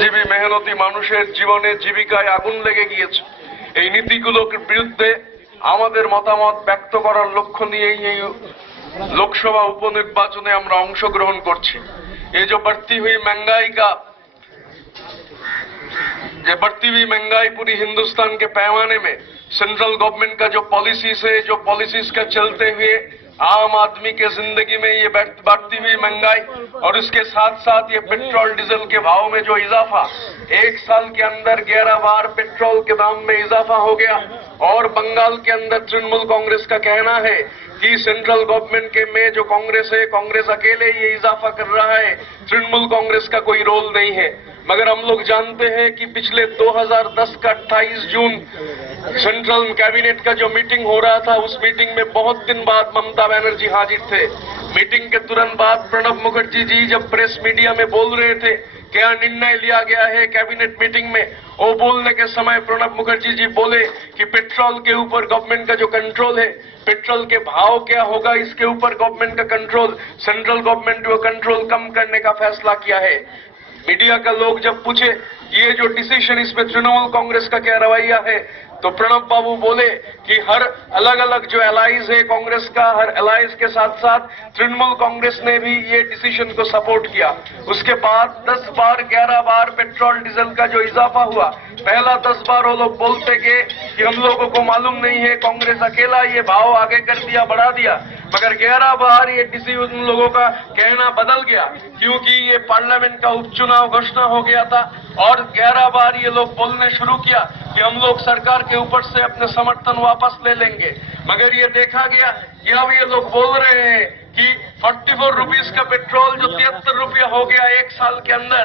জীবী মেহনতি মানুষের জীবনে জীবিকায় আগুন লেগে গিয়েছে। এই নীতিগুলোর বিরুদ্ধে আমাদের মতামত ব্যক্ত করার লক্ষ্য নিয়েই এই लोकसभा उपनिर्वाचने আমরা অংশগ্রহণ করছি। ये जो बढ़ती हुई महंगाई पूरी हिंदुस्तान के पैमाने में सेंट्रल गवर्नमेंट का जो पॉलिसीज है, जो पॉलिसीज का चलते हुए आम आदमी के जिंदगी में ये बढ़ती हुई महंगाई और उसके साथ साथ ये पेट्रोल डीजल के भाव में जो इजाफा, एक साल के अंदर 11 बार पेट्रोल के दाम में इजाफा हो गया। और बंगाल के अंदर तृणमूल कांग्रेस का कहना है कि सेंट्रल गवर्नमेंट के में जो कांग्रेस है, कांग्रेस अकेले ये इजाफा कर रहा है, तृणमूल कांग्रेस का कोई रोल नहीं है। मगर हम लोग जानते हैं कि पिछले 2010 का 28 जून सेंट्रल कैबिनेट का जो मीटिंग हो रहा था, उस मीटिंग में बहुत दिन बाद ममता बनर्जी हाजिर थे। मीटिंग के तुरंत बाद प्रणब मुखर्जी जी जब प्रेस मीडिया में बोल रहे थे क्या निर्णय लिया गया है कैबिनेट मीटिंग में, वो बोलने के समय प्रणब मुखर्जी जी बोले कि पेट्रोल के ऊपर गवर्नमेंट का जो कंट्रोल है, पेट्रोल के भाव क्या होगा इसके ऊपर गवर्नमेंट का कंट्रोल, सेंट्रल गवर्नमेंट वो कंट्रोल कम करने का फैसला किया है। मीडिया का लोग जब पूछे कि ये जो डिसीजन इसमें तृणमूल कांग्रेस का क्या रवैया है, तो प्रणब बाबू बोले कि हर अलग अलग जो एलाइज है कांग्रेस का, हर एलाइज के साथ साथ तृणमूल कांग्रेस ने भी ये डिसीजन को सपोर्ट किया। उसके बाद 10 बार 11 बार पेट्रोल डीजल का जो इजाफा हुआ, पहला 10 बार वो लोग बोलते कि हम लोगों को मालूम नहीं है, कांग्रेस अकेला ये भाव आगे कर दिया, बढ़ा दिया। मगर 11 बार ये डिसीजन उन लोगों का कहना बदल गया क्योंकि ये पार्लियामेंट का उपचुनाव घोषणा हो गया था और 11 बार ये लोग बोलने शुरू किया कि हम लोग सरकार के ऊपर से अपने समर्थन वापस ले लेंगे। मगर ये देखा गया कि अब ये लोग बोल रहे हैं कि 44 रुपीस का पेट्रोल जो 73 रुपया हो गया एक साल के अंदर,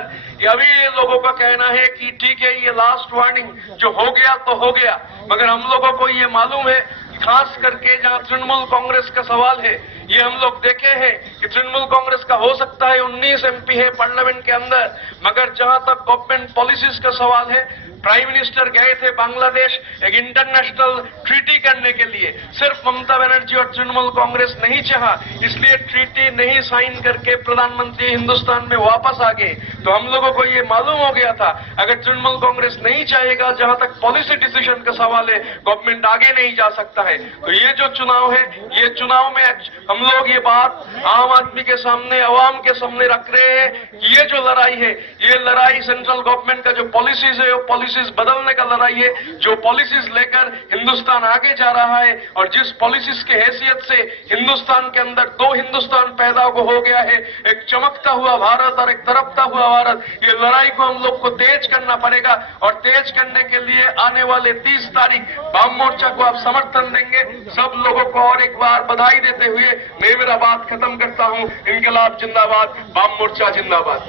अभी ये लोगों का कहना है कि ठीक है ये लास्ट वार्निंग, जो हो गया तो हो गया। मगर हम लोगों को ये मालूम है, खास करके जहां तृणमूल कांग्रेस का सवाल है, ये हम लोग देखे हैं कि तृणमूल कांग्रेस का हो सकता है 19 MP है पार्लियामेंट के अंदर, मगर जहां तक गवर्नमेंट पॉलिसीज का सवाल है, प्राइम मिनिस्टर गए थे बांग्लादेश एक इंटरनेशनल ट्रीटी करने के लिए, सिर्फ ममता बनर्जी और तृणमूल कांग्रेस नहीं चाहा, इसलिए ट्रीटी नहीं साइन करके प्रधानमंत्री हिंदुस्तान में वापस आ गए। तो हम लोगों को ये मालूम हो गया था अगर तृणमूल कांग्रेस नहीं चाहेगा, जहां तक पॉलिसी डिसीजन का सवाल है, गवर्नमेंट आगे नहीं जा सकता है। तो ये जो चुनाव है, ये चुनाव में हम लोग ये बात आम आदमी के सामने, अवाम के सामने रख रहे हैं कि ये जो लड़ाई है, ये लड़ाई सेंट्रल गवर्नमेंट का जो पॉलिसीज है, वो पॉलिसीज बदलने का लड़ाई है। जो पॉलिसीज लेकर हिंदुस्तान आगे जा रहा है और जिस पॉलिसीज के हैसियत से हिंदुस्तान के अंदर 2 हिंदुस्तान पैदा हो गया है, एक चमकता हुआ भारत और एक तड़पता हुआ भारत, ये लड़ाई को हम लोग को तेज करना पड़ेगा। और तेज करने के लिए आने वाले 30 तारीख वाम मोर्चा को आप समर्थन देंगे। सब लोगों को और एक बार बधाई देते हुए मैं मेरा बात खत्म करता हूं। इनकलाब जिंदाबाद, वाम मोर्चा जिंदाबाद।